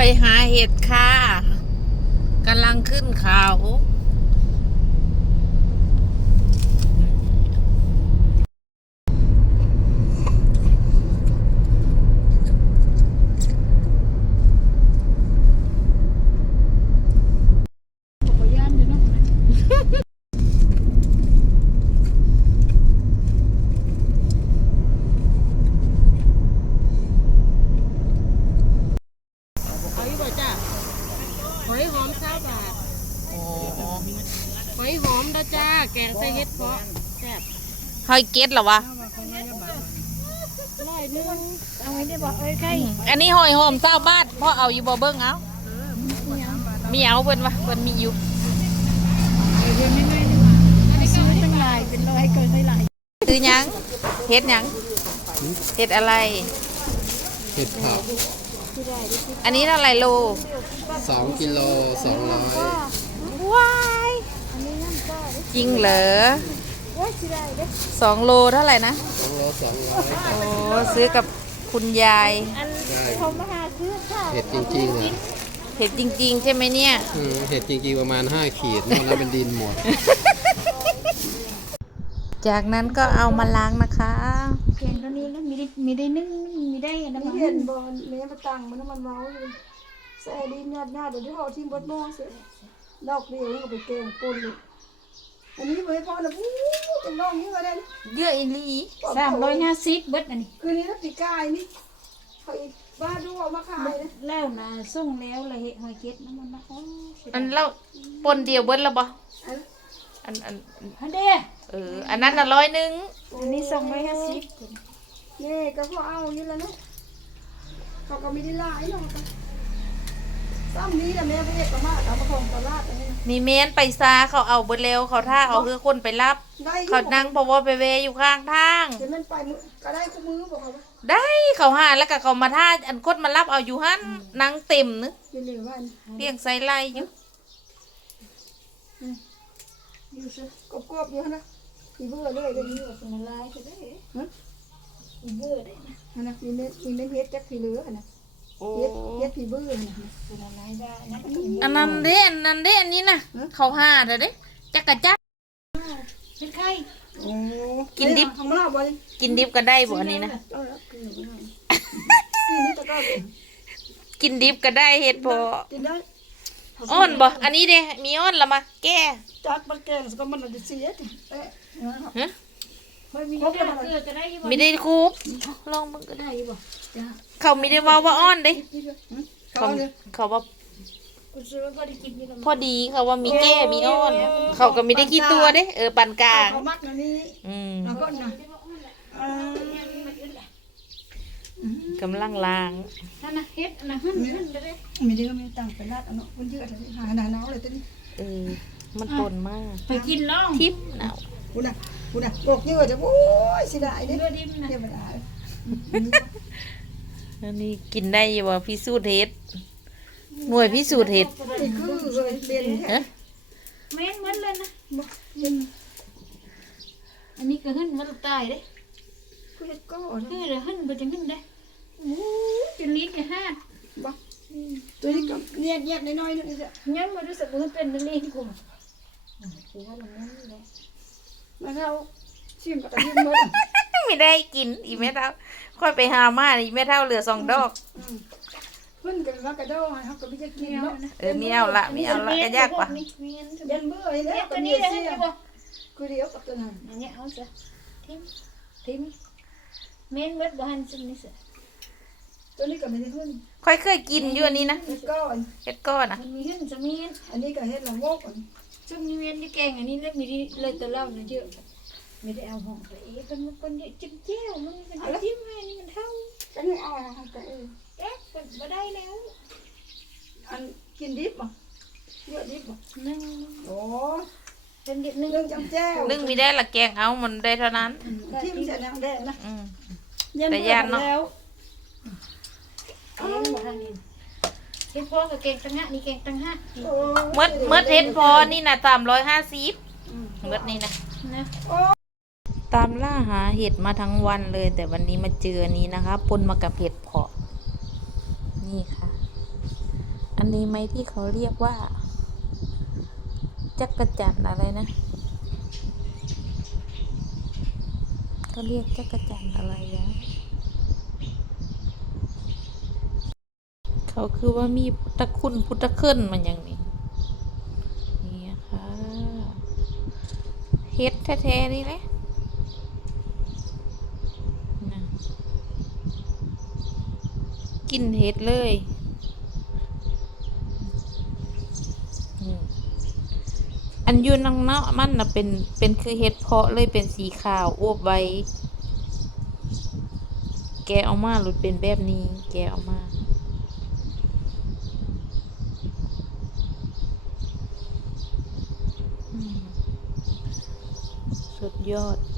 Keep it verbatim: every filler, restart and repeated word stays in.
หาเห็ดค่ะกำลังขึ้นเขาหอยหอมเช้าบาทโอ้หอยหอมนะจ้าแกงใส่เห็ดเพาะแซ่บหอยเก็ดเหรอวะร้อยนึงเอาไว้ได้บอกเอ้ยใกล้อันนี้หอยหอมเศร้าบ้านพ่อเอาอยู่บ่เบิ้งเอามีเอาเพิ่นวะเพิ่นมีอยู่เพิ่นไม่ไม่นี่หว่าอันนี้ซื้อตั้งหลายเป็นร้อยเกินได้หลายซื้อหยังเห็ดหยังเห็ดอะไรเห็ดเผาอันนี้เท่าไหร่โลสองกิโลสองร้อยว้ายจริงเหรอสองโลเท่าไหร่นะสองโลสองร้อยโอ้ซื้อกับคุณยายเห็ดจริงๆเลยเห็ดจริงๆใช่ไหมเนี่ยเห็ดจริงๆประมาณห้าขีดนอกนั้นเป็นดินหมดจากนั้นก็เอามาล้างนะคะแกงตัวนี้แล้วมีได้มีได้นึ่งมีได้น้ำมันเห็นบอลแม่มาตั้งมันน้ำมันเมาอยู่ใส่ดินญาติญาติเดี๋ยวที่เขาทิ้งบดหม้อเสร็จดอกเดียวก็ไปแกงปนเลยอันนี้ไม่พอนะปู๊จังน้องนี่มาได้เยอะอีหลีสามร้อยห้าสิบเบิดอันนี้คืนนี้นักตีกายนี่เขาอีกบ้านดูเอามาขายนะแล้วนะส่งแล้วเลยหอยเก็ดน้ำมันนะอันเราปนเดียวเบิดแล้วบ่อันอันอันเด้เอออันนั้นน่ะร้อยหนึ่งอันนี้สองร้อยห้าสิบนี่ก็พอเอาอยู่แล้วนะเขาก็ไม่ได้ไล่หรอกซ้ำนี้แต่แม่พี่เอกก็มาเอามาของตลาดอันนี้มีเมนไปซาเขาเอาเบิดเร็วเขาท่าเอาคือคนไปรับเขานั่งเพราะว่าไปเวอยู่ข้างทางเดี๋ยวมันไปก็ได้คู่มือบอกเขาได้เขาหาแล้วก็เขามาท่าอันคนมารับเอาอยู่หันนั่งเต็มนึกเลี้ยงใส่ไล่อยู่อยู่ซิกบกบอยู่นะอีเบื่อเลยเดี๋ยวนี้ว่าเป็นอะไรจะได้ฮะอีเบื่อได้นะฮะนะมีเม็ดมีเม็ดเฮ็ดจักผีเหลือนะเฮ็ดเฮ็ดผีเบื่อนะเป็นอะไรได้นะอันนั้นเด้อันนั้นเด้อันนี้นะเขาหาเด้อเด้จักกะจักเป็นไข่โอ้กินดิบกินดิบก็ได้บ่อันนี้นะกินดิบก็ได้เฮ็ดพออ้อนบ่อันนี้เด้มีอ้อนละมาแก้จักมันแกงก็มันจะเสียฮะไม่ได้คูบลองมึงก็ได้บ่เขาไม่ได้ว่าว่าอ้อนเด้เขาเขาว่าพอดีเขาว่ามีแก้มีอ้อนเขาก็ไม่ได้คิดตัวเด้เออปานกลางอืมกำลังล้างนั่นนะเฮ็ดนะหั่นหั่นเลยมีเด้อมีตังไปลาดเอาเนาะมันเยอะเลยหาหนาหนาวเลยตัวนี้เออมันปนมากไปกินล่องทิพย์หนาวกูน่ะกูน่ะกกเยอะจะโอ้ยสิได้เด้อดิมนะเทวดาอันนี้กินได้อยู่ว่าพิสูจน์เฮ็ดหน่วยพิสูจน์เฮ็ดนี่คือเลยเรียนฮะแม่นเหมือนเลยนะอันนี้ก็หึ่นมันตายเด้คือเฮ็ดก้อคือเด้อหึ่นบ่จังหึ่นเด้โอ้จนลิ้นแค่ห้าบ่ตัวนี้ก็เนียดๆน้อยๆนี่จ้ะยังบ่รู้สึกว่ามันเป็นนั่นนี่กูกูว่ามันนั่นแหละมาเท่าชิมกับชิมหมดไม่ได้กินอีแม่เท่าค่อยไปหามาอีแม่เท่าเหลือสองดอกเพิ่นกันว่ากระโดดเขาก็ไม่จะกินเนาะเออมีเอาละมีเอาละก็ยากกว่าเดินเบื่อเลยนะตัวนี้เสียกูเดียวกับตัวนั้นอันนี้เอาซะทิ้งทิ้งเมนเวทบ้านซึ่งนี่สิตัวนี้ก็ไม่ได้หุ่นค่อยเคยกินอยู่อันนี้นะเฮ็ดก้อนเฮ็ดก้อนนะมันมีหุ่นจะมีอันนี้ก็เฮ็ดละงกก่อนซึ่งมีเมนที่แกงอันนี้แล้วมีเลยตัวเล่าเนี่ยเยอะไม่ได้เอาห้องไปเอ๊ะเป็นมันเป็นจิ้มแจ่วมันเป็นจิ้มให้นี่มันเท่าฉันไม่เอาห้องไปเออเอ๊ะเป็นบ่ได้แล้วอันกินดิบป่ะเยอะดิบป่ะนึ่งโอ้เป็นดิบนึ่งจิ้มแจ่วนึ่งมีได้ละแกงเอามันได้เท่านั้นจิ้มเสร็จแล้วได้นะแต่ยานเนาะเฮ็ดพอกับแกงตังหะนี่แกงตังหะเมื่อเมื่อเฮ็ดพอนี่นะสามร้อยห้าสิบเมื่อนี่นะตามล่าหาเห็ดมาทั้งวันเลยแต่วันนี้มาเจอนี้นะคะปนมากับเห็ดเพาะนี่ค่ะอันนี้ไหมที่เขาเรียกว่า จักรจั่นอะไรนะเขาเรียกจักรจั่นอะไรนะเขาคือว่ามีพุทธคุณพุทธคุณมันอย่างนี้นี่ค่ะเฮ็ดแท้ๆนี่แหละนะกินเฮ็ดเลยอืมอันอยูนังเนาะมันน่ะเป็นเป็นคือเฮ็ดเพาะเลยเป็นสีขาวอวบไว้แกะออกมาหลุดเป็นแบบนี้แกะออกมาอืมสุดยอด